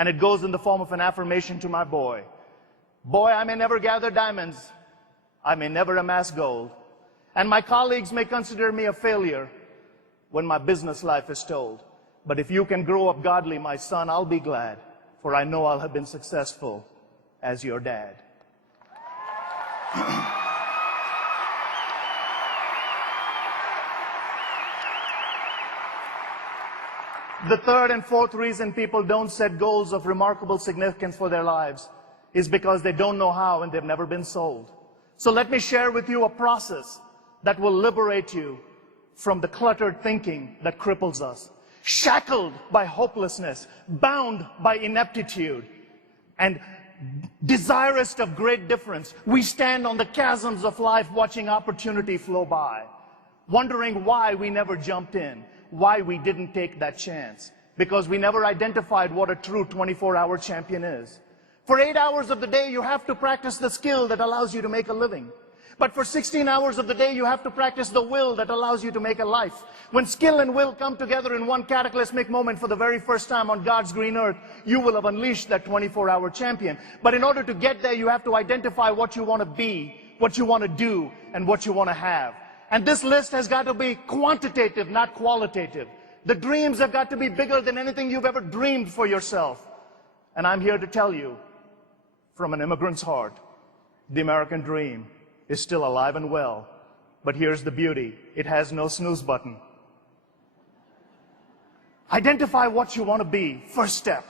And it goes in the form of an affirmation to my boy. Boy, I may never gather diamonds. I may never amass gold. And my colleagues may consider me a failure when my business life is told. But if you can grow up godly, my son, I'll be glad, for I know I'll have been successful as your dad. The third and fourth reason people don't set goals of remarkable significance for their lives is because they don't know how and they've never been sold. So let me share with you a process that will liberate you from the cluttered thinking that cripples us. Shackled by hopelessness, bound by ineptitude, and desirous of great difference, we stand on the chasms of life watching opportunity flow by, wondering why we never jumped in, why we didn't take that chance, because we never identified what a true 24-hour champion is. For 8 hours of the day, you have to practice the skill that allows you to make a living. But for 16 hours of the day, you have to practice the will that allows you to make a life. When skill and will come together in one cataclysmic moment for the very first time on God's green earth, you will have unleashed that 24-hour champion. But in order to get there, you have to identify what you want to be, what you want to do, and what you want to have. And this list has got to be quantitative, not qualitative. The dreams have got to be bigger than anything you've ever dreamed for yourself. And I'm here to tell you, from an immigrant's heart, the American dream is still alive and well. But here's the beauty. It has no snooze button. Identify what you want to be. First step.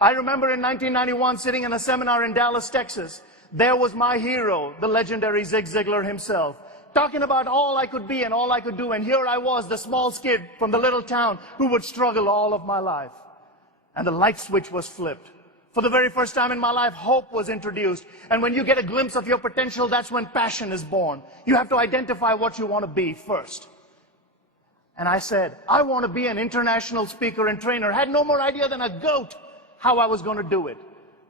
I remember in 1991 sitting in a seminar in Dallas, Texas. There was my hero, the legendary Zig Ziglar himself, talking about all I could be and all I could do. And here I was, the small kid from the little town who would struggle all of my life. And the light switch was flipped. For the very first time in my life, hope was introduced. And when you get a glimpse of your potential, that's when passion is born. You have to identify what you want to be first. And I said, I want to be an international speaker and trainer. I had no more idea than a goat how I was going to do it.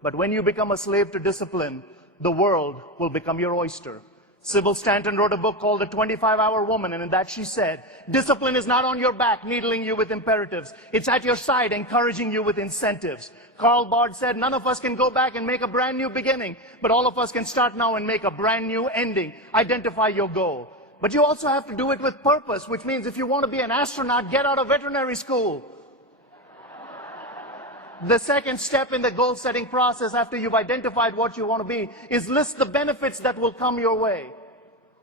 But when you become a slave to discipline, the world will become your oyster. Sybil Stanton wrote a book called The 25-Hour Woman, and in that she said, discipline is not on your back, needling you with imperatives. It's at your side, encouraging you with incentives. Karl Barth said, none of us can go back and make a brand new beginning, but all of us can start now and make a brand new ending. Identify your goal. But you also have to do it with purpose, which means if you want to be an astronaut, get out of veterinary school. The second step in the goal-setting process after you've identified what you want to be is list the benefits that will come your way.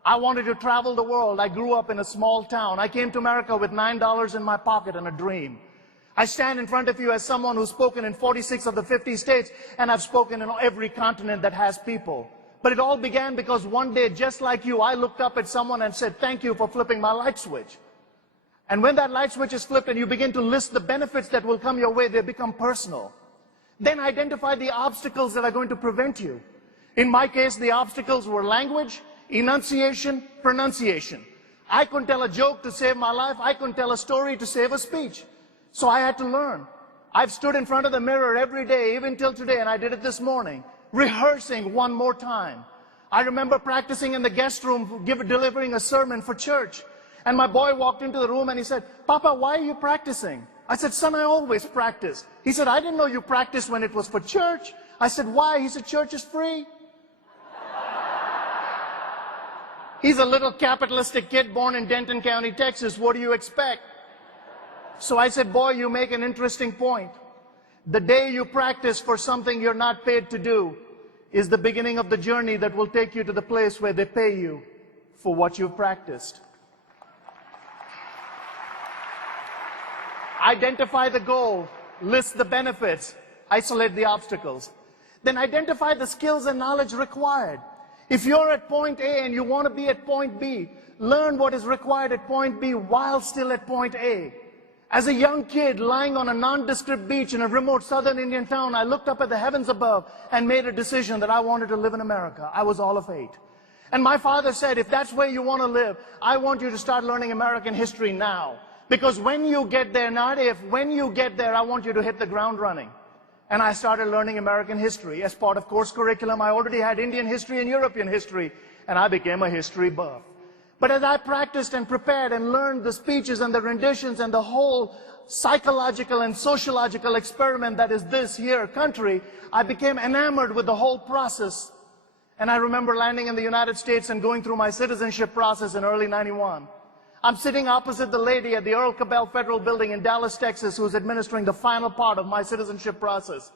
I wanted to travel the world. I grew up in a small town. I came to America with $9 in my pocket and a dream. I stand in front of you as someone who's spoken in 46 of the 50 states, and I've spoken in every continent that has people. But it all began because one day, just like you, I looked up at someone and said, thank you for flipping my light switch. And when that light switch is flipped and you begin to list the benefits that will come your way, they become personal. Then identify the obstacles that are going to prevent you. In my case, the obstacles were language, enunciation, pronunciation. I couldn't tell a joke to save my life. I couldn't tell a story to save a speech. So I had to learn. I've stood in front of the mirror every day, even till today, and I did it this morning, rehearsing one more time. I remember practicing in the guest room, delivering a sermon for church. And my boy walked into the room and he said, Papa, why are you practicing? I said, son, I always practice. He said, I didn't know you practiced when it was for church. I said, why? He said, church is free. He's a little capitalistic kid born in Denton County, Texas. What do you expect? So I said, boy, you make an interesting point. The day you practice for something you're not paid to do is the beginning of the journey that will take you to the place where they pay you for what you've practiced. Identify the goal, list the benefits, isolate the obstacles. Then identify the skills and knowledge required. If you're at point A and you want to be at point B, learn what is required at point B while still at point A. As a young kid lying on a nondescript beach in a remote southern Indian town, I looked up at the heavens above and made a decision that I wanted to live in America. I was all of 8. And my father said, if that's where you want to live, I want you to start learning American history now. Because when you get there, not if, when you get there, I want you to hit the ground running. And I started learning American history. As part of course curriculum, I already had Indian history and European history, and I became a history buff. But as I practiced and prepared and learned the speeches and the renditions and the whole psychological and sociological experiment that is this here country, I became enamored with the whole process. And I remember landing in the United States and going through my citizenship process in early '91. I'm sitting opposite the lady at the Earl Cabell Federal Building in Dallas, Texas, who's administering the final part of my citizenship process.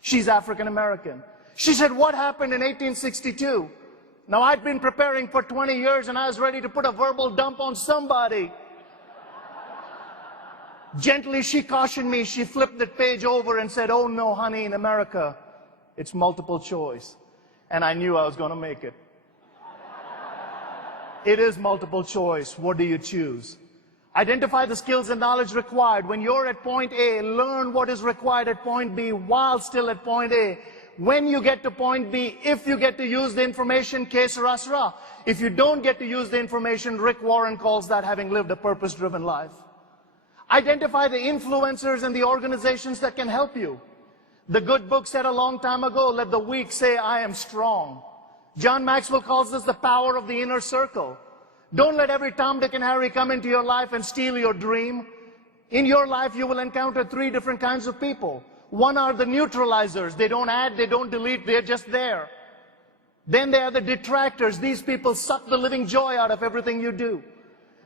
She's African American. She said, "What happened in 1862? Now, I'd been preparing for 20 years and I was ready to put a verbal dump on somebody. Gently, she cautioned me. She flipped the page over and said, "Oh no, honey, in America, it's multiple choice." And I knew I was going to make it. It is multiple choice. What do you choose? Identify the skills and knowledge required. When you're at point A, learn what is required at point B while still at point A. When you get to point B, if you get to use the information, que sera, sera. If you don't get to use the information, Rick Warren calls that having lived a purpose-driven life. Identify the influencers and the organizations that can help you. The good book said a long time ago, let the weak say, "I am strong." John Maxwell calls this the power of the inner circle. Don't let every Tom, Dick, and Harry come into your life and steal your dream. In your life, you will encounter 3 different kinds of people. One are the neutralizers. They don't add, they don't delete, they're just there. Then there are the detractors. These people suck the living joy out of everything you do.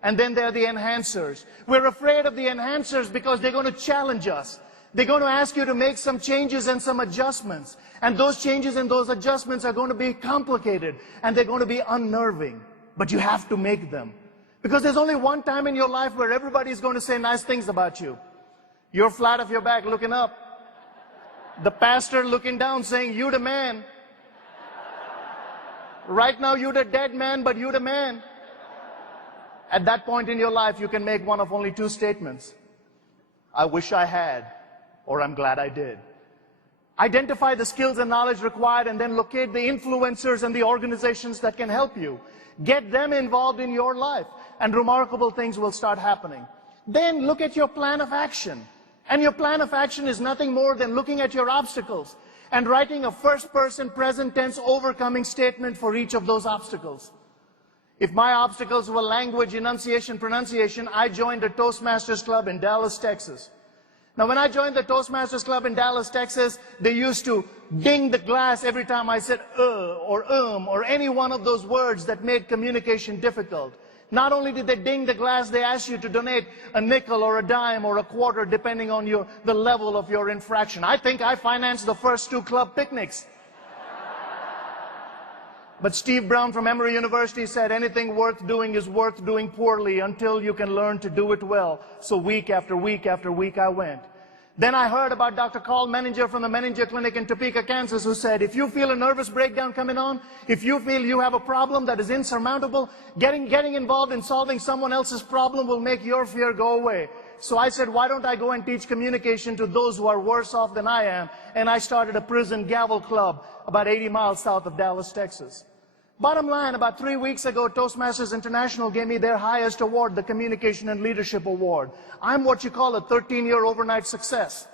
And then there are the enhancers. We're afraid of the enhancers because they're going to challenge us. They're going to ask you to make some changes and some adjustments. And those changes and those adjustments are going to be complicated. And they're going to be unnerving. But you have to make them. Because there's only one time in your life where everybody's going to say nice things about you. You're flat off your back looking up. The pastor looking down saying, "You the man. Right now you the dead man, but you the man." At that point in your life, you can make one of only 2 statements. "I wish I had," or "I'm glad I did." Identify the skills and knowledge required and then locate the influencers and the organizations that can help you. Get them involved in your life and remarkable things will start happening. Then look at your plan of action. And your plan of action is nothing more than looking at your obstacles and writing a first-person present tense overcoming statement for each of those obstacles. If my obstacles were language, enunciation, pronunciation, I joined a Toastmasters club in Dallas, Texas. Now, when I joined the Toastmasters club in Dallas, Texas, they used to ding the glass every time I said or or any one of those words that made communication difficult. Not only did they ding the glass, they asked you to donate a nickel or a dime or a quarter, depending on the level of your infraction. I think I financed the first 2 club picnics. But Steve Brown from Emory University said, anything worth doing is worth doing poorly until you can learn to do it well. So week after week after week I went. Then I heard about Dr. Carl Menninger from the Menninger Clinic in Topeka, Kansas, who said, if you feel a nervous breakdown coming on, if you feel you have a problem that is insurmountable, getting involved in solving someone else's problem will make your fear go away. So I said, why don't I go and teach communication to those who are worse off than I am? And I started a prison gavel club about 80 miles south of Dallas, Texas. Bottom line, about 3 weeks ago, Toastmasters International gave me their highest award, the Communication and Leadership Award. I'm what you call a 13-year overnight success.